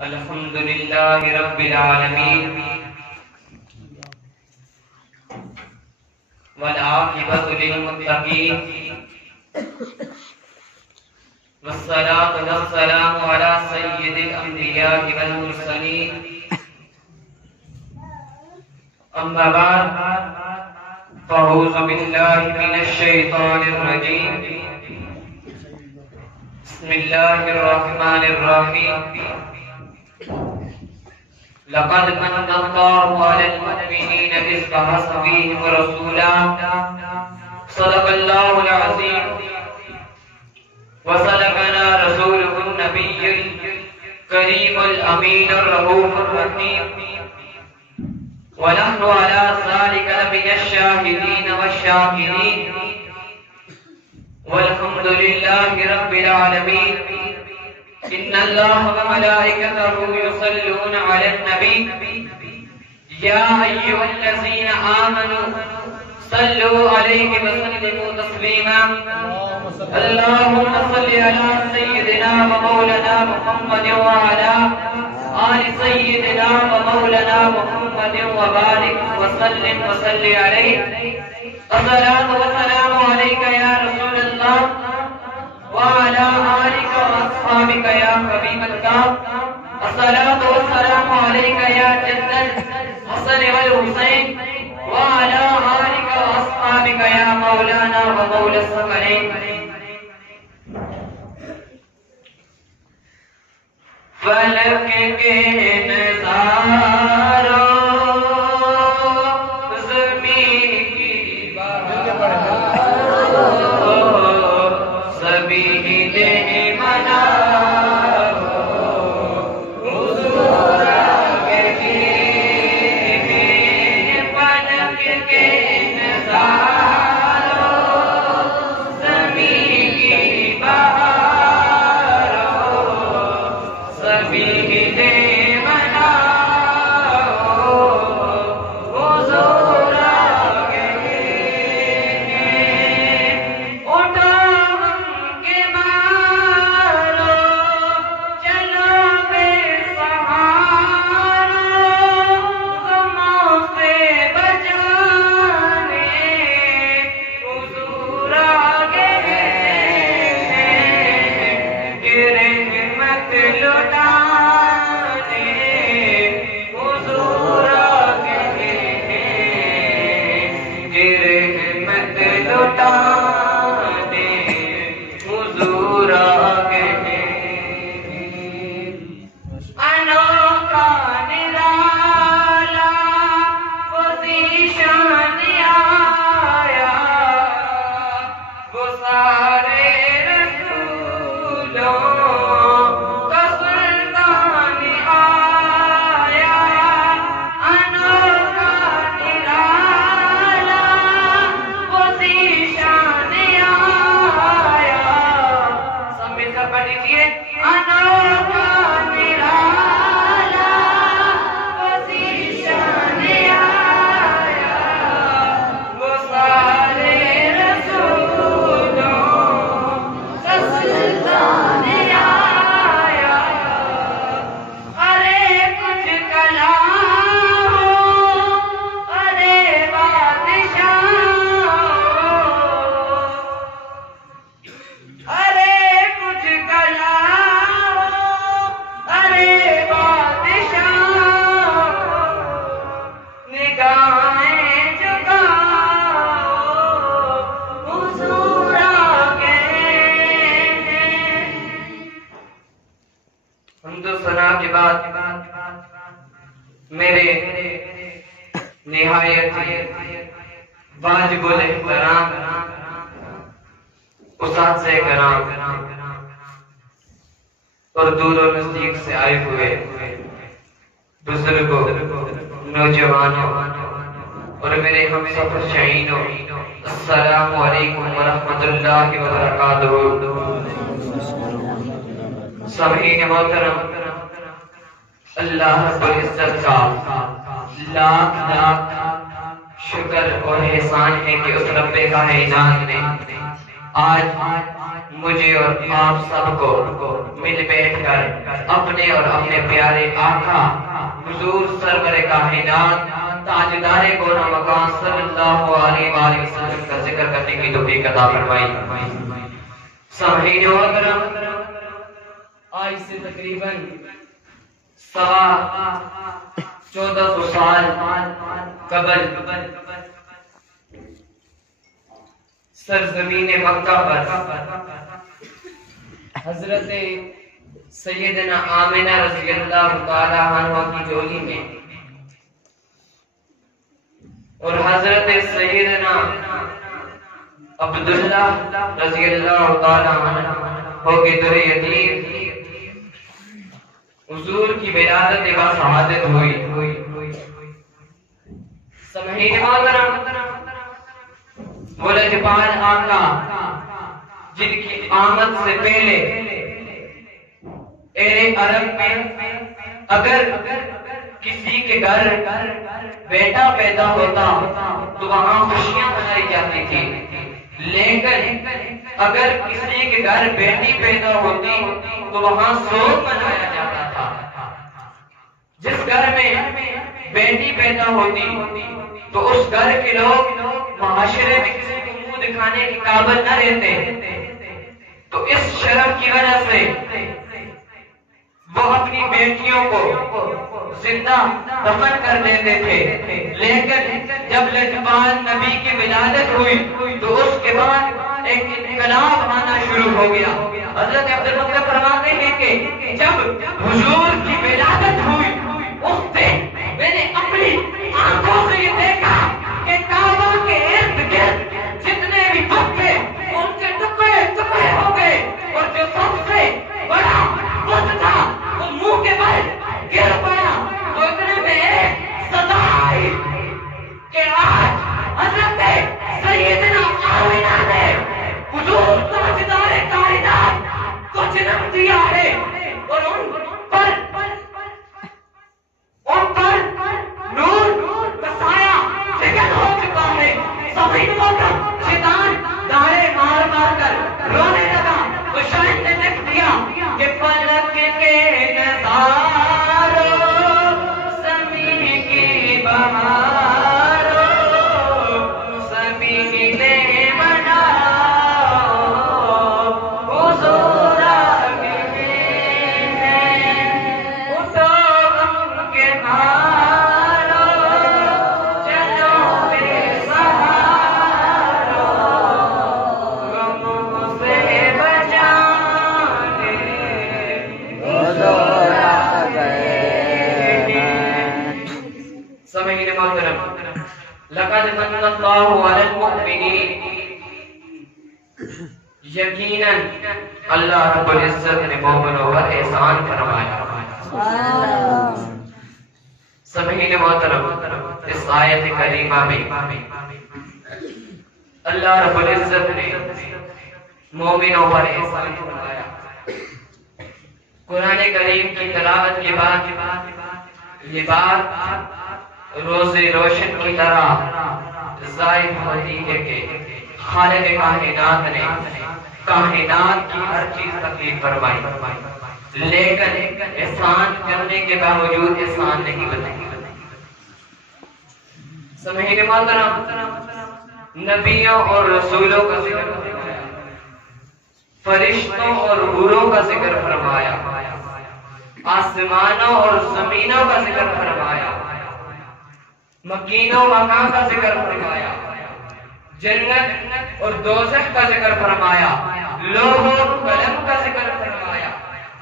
الحمد لله رب العالمين والعاقبة للمتقين والصلاة والسلام على سيد الأنبياء والمرسلين أما بعد فأعوذ بالله من الشيطان الرجيم بسم الله الرحمن الرحيم لقد من الله على المؤمنين إذ بعث فيهم رسولا صدق الله العظيم وصدقنا رسوله النبي الكريم الأمين الرؤوف الرحيم ونحن على ذلك من الشاهدين والشاكرين والحمد لله رب العالمين إن الله وملائكته يصلون على النبي يا أيها الذين آمنوا صلوا عليه وسلموا تسليما اللهم صل على سيدنا ومولانا محمد وعلى آل سيدنا ومولانا محمد وبارك وسلم وصل عليه الصلاة والسلام عليك يا رسول الله وعلى آلك وأصحابك يا حبيب الله الصلاة والسلام عليك يا جد الحسن والحسين وعلى آلك وأصحابك يا مولانا ومولى الثقلين فلک کے نظاروں میرے نہایت واجب الاحترام اساتذہ کرام اور دور و نزدیک سے آئے ہوئے بزرگوں نوجوانوں اور میرے ہم سفر شہیدوں السلام علیکم ورحمۃ اللہ وبرکاتہ۔ سامعین محترم، اللہ رب العزت کا لاکھ لاکھ شکر اور احسان ہے کہ اس رب کائنات نے آج مجھے اور آپ سب کو مل بیٹھ کر اپنے اور اپنے پیارے آقا حضور سرور کائنات تاجدار گونا مکان صلی اللہ علیہ وآلہ وسلم کا ذکر کرنے کی توفیق عطا فرمائی۔ سامعین محترم، آج سے تقریباً 1400 سال قبل سرزمین مکہ پر حضرت سیدنا آمنہ رضی اللہ تعالی عنہ کی جولی میں اور حضرت سیدنا عبداللہ رضی اللہ تعالی عنہ کے در یتیم حضور کی ولادت کا شہادت ہوئی۔ سامعین محترم، وہ لجپال آقا جن کی آمد سے پہلے اہل عرب میں اگر کسی کے گھر بیٹا پیدا ہوتا تو وہاں خوشیاں منائی جاتی تھی، لیکن اگر کسی کے گھر بیٹی پیدا ہوتی تو وہاں سوگ منایا جاتا تھا۔ جس گھر میں بیٹی پیدا ہوتی تو اس گھر کے لوگ معاشرے میں کسی کو منہ دکھانے کے قابل نہ رہتے، تو اس شرم کی وجہ سے وہ اپنی بیٹیوں کو زندہ دفن کر دیتے تھے، لیکن جب لجپال نبی کی ولادت ہوئی تو اس کے بعد ایک انقلاب آنا شروع ہو گیا۔ حضرت عبدالمطلب فرماتے ہیں کہ جب حضور کی ولادت ہوئی اس دن میں نے اپنی آنکھوں سے یہ دیکھا کہ کعبہ کے ارد گرد جتنے بھی بت تھے ان کے ٹکڑے ٹکڑے ہو گئے، اور جو سب سے بڑا بت تھا وہ منہ کے بل گر پڑا۔ تو اتنے میں ایک صدا آئی کہ آج حضرت سیدنا آمنہ نے حضور تاجدار کائنات کو جنم دیا ہے، اور ان پر نور کا سایہ فکر ہو چکا ہے۔ سامعین محترم، شیطان دہڑے مار مار کر رونے لگا تو شاعر نے لکھ دیا کہ فلک کے نظاروں زمین کی بہاروں زمین نے بناؤ حضور آگے ہیں، اٹھو غم کے مارو چلو بے سہارو غموں سے بچانے حضور آگے ہیں۔ سامعین محترم، لقد من اللہ علی المؤمنین، یقیناً اللہ رب العزت نے مومنوں پر احسان فرمایا۔ سامعین محترم، اس آیت کریمہ میں اللہ رب العزت نے مومنوں پر احسان فرمایا۔ قرآن کریم کی تلاوت کے بعد یہ بات روز روشن کی طرح ظاہر ہوتی ہے کہ خالق کائنات نے کائنات کی ہر چیز تکلیف فرمائی، لیکن احسان کرنے کے باوجود احسان نہیں بتائی۔ سامعین محترم، نبیوں اور رسولوں کا ذکر فرمایا، فرشتوں اور حوروں کا ذکر فرمایا، آسمانوں اور زمینوں کا ذکر فرمایا، مکین و مکان کا ذکر فرمایا، جنت اور دوزخ کا ذکر فرمایا، لوح و قلم کا ذکر فرمایا،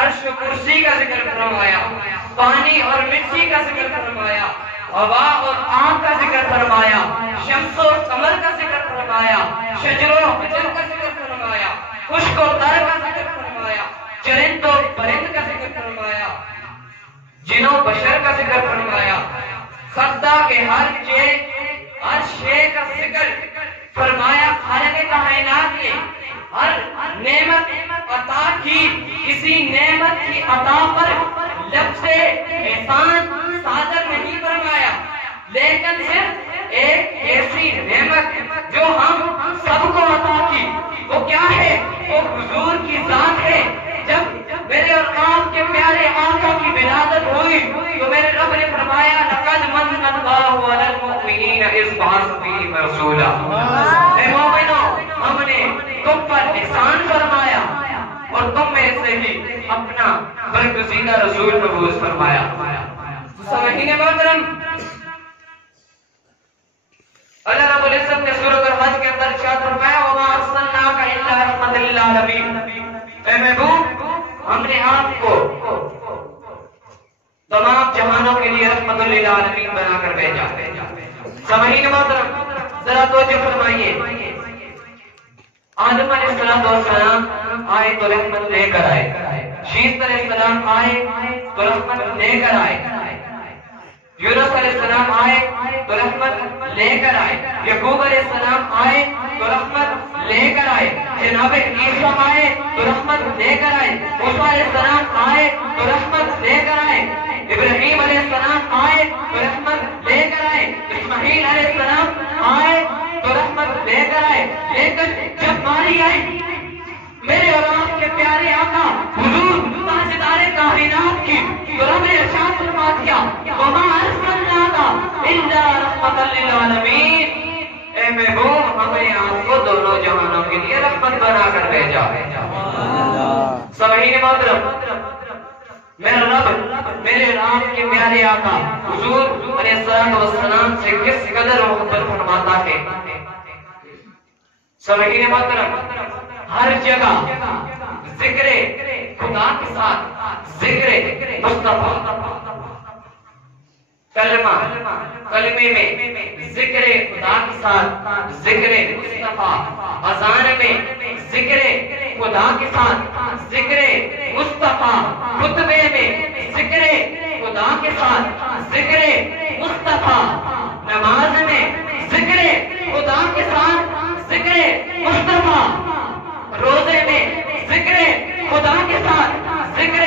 عرش و کرسی کا ذکر فرمایا، پانی اور مٹی کا ذکر فرمایا، ہوا اور آگ کا ذکر فرمایا، شمس و قمر کا ذکر فرمایا، شجر و حجر کا ذکر فرمایا، خشک و تر کا ذکر فرمایا، چرند و پرند کا ذکر فرمایا، جن و بشر کا ذکر فرمایا، خدا کے ہر شے کا ذکر فرمایا۔ خالق کائنات نے ہر نعمت عطا کی، کسی نعمت کی عطا پر لفظ احسان صادر نہیں فرمایا، لیکن صرف ایک ایسی نعمت جو ہم سب کو عطا کی، وہ کیا ہے؟ وہ حضور کی ذات ہے. جب میرے اور آپ کے پیارے آقا کی ولادت ہوئی تو میرے رب نے فرمایا لقد من اللہ علی المؤمنین اذ بعث فیہم رسولا. اے مومنو، ہم نے تم پر احسان فرمایا اور تم میں سے ہی اپنا برگزیدہ رسول مبعوث فرمایا. سامعین محترم، اللہ رب العزت نے سورۃ الحج کے اندر ارشاد فرمایا وما ارسلناک الا رحمۃ للعالمین. اے محبوب، ہم نے آپ کو تمام جہانوں کے لیے رحمت للعالمین بنا کر بھیجا. سامعین محترم، ذرا توجہ فرمائیے. آدم علیہ السلام آئے تو رحمت لے کر آئے. شیس علیہ السلام آئے تو رحمت لے کر آئے. یونس علیہ السلام آئے تو رحمت لے کر آئے. یعقوب علیہ السلام آئے تو رحمت لے کر آئے. جناب عیسیٰ آئے تو رحمت لے کر آئے. موسیٰ علیہ السلام آئے تو رحمت لے کر آئے. ابراہیم علیہ السلام آئے تو رحمت لے کر آئے. اسماعیل علیہ السلام آئے تو رحمت لے کر آئے. لیکن جب باری آئی میرے اور آپ کے پیارے آقا حضور تاجدار کائنات کی تو رب نے ارشاد فرما دیا وما ارسلناک الا رحمۃ للعالمین. اے محبوب، ہم نے آپ کو دونوں جہانوں کے لیے رحمت بنا کر بھیجا. سامعین محترم، میرا رب میرے آپ کے پیارے آقا حضور علیہ السلام سے کس قدر محبت فرماتا ہے. سامعین محترم، ہر جگہ ذکر خدا کے ساتھ ذکر مصطفیٰ، کلمے میں ذکر خدا کے ساتھ ذکر مصطفیٰ، اذان میں ذکر خدا کے ساتھ ذکر مصطفیٰ، خطبے میں ذکر خدا کے ساتھ ذکر مصطفیٰ، نماز میں ذکر خدا کے ساتھ ذکر مصطفیٰ، روزے میں ذکر خدا کے ساتھ ذکر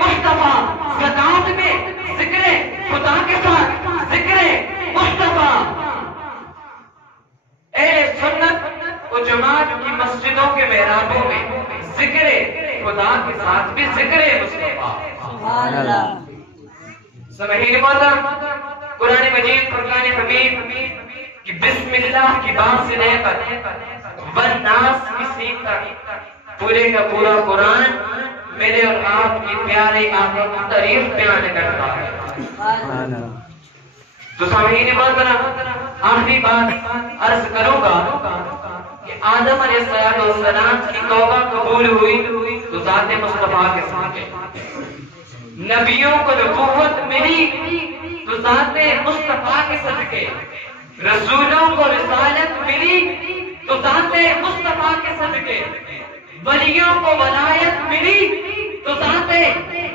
مصطفیٰ، زکات میں ذکر خدا کے ساتھ ذکر مصطفیٰ. اہل سنت و جماعت کی مسجدوں کے محرابوں میں ذکر خدا کے ساتھ بھی ذکر مصطفیٰ. سبحان اللہ. سامعین محترم، قرآن مجید فرقان حمید کہ بسم اللہ کی بات سے لے کر والناس کی سین تک پورے کا پورا قرآن میرے اور آپ کی پیارے آقا کی تعریف بیان کرتا ہے. تو سامعین محترم، آخری بات عرض کروں گا کہ آدم علیہ السلام کی توبہ قبول ہوئی تو ذات مصطفیٰ کے ساتھ. نبیوں کو نبوت ملی تو ذات مصطفیٰ کے صدقے. رسولوں کو رسالت ملی تو ذات مصطفیٰ کے صدقے. ولیوں کو ولایت ملی تو ذات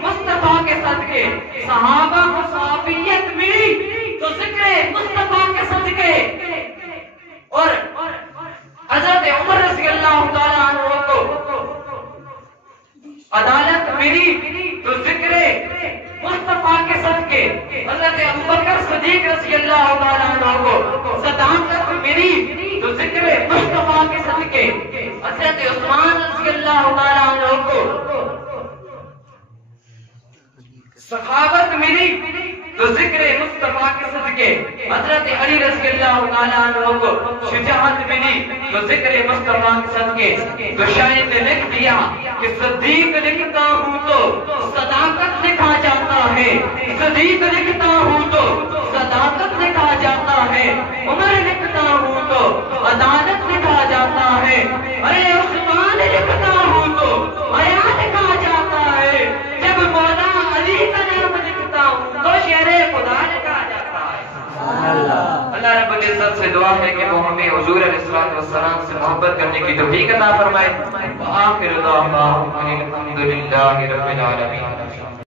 مصطفیٰ کے صدقے. صحابہ کو صحابیت ملی تو ذکر مصطفیٰ کے صدقے. اور حضرت عمر رضی اللہ تعالیٰ عنہ کو عدالت ملی تو ذکر مصطفیٰ کے صدقے. حضرت ابوبکر صدیق رضی اللہ تعالیٰ عنہ کو صداقت ملی تو ذکر مصطفیٰ کے صدقے. حضرت عثمان رضی اللہ تعالیٰ عنہ کو سخاوت ملی تو ذکر مصطفیٰ کے صدقے. حضرت علی رضی اللہ تعالیٰ عنہ کو شجاعت ملی تو ذکر مصطفیٰ کے صدقے. تو شاعر نے لکھ دیا کہ صدیق لکھتا ہوں تو صداقت لکھا جاتا ہے. صدیق لکھتا ہوں تو صداقت لکھا جاتا ہے. عمر لکھتا ہوں تو عدالت لکھا جاتا ہے. ارے عثمان لکھتا ہوں تو حیا لکھا جاتا ہے. جب مولا علی کا نام لکھتا ہوں تو شعر خدا لکھا جاتا ہے. اللہ رب العزت سے دعا ہے کہ وہ ہمیں حضور علیہ السلام سے محبت کرنے کی توفیق عطا فرمائے. وآخر دعوانا الحمد للہ رب العالمین.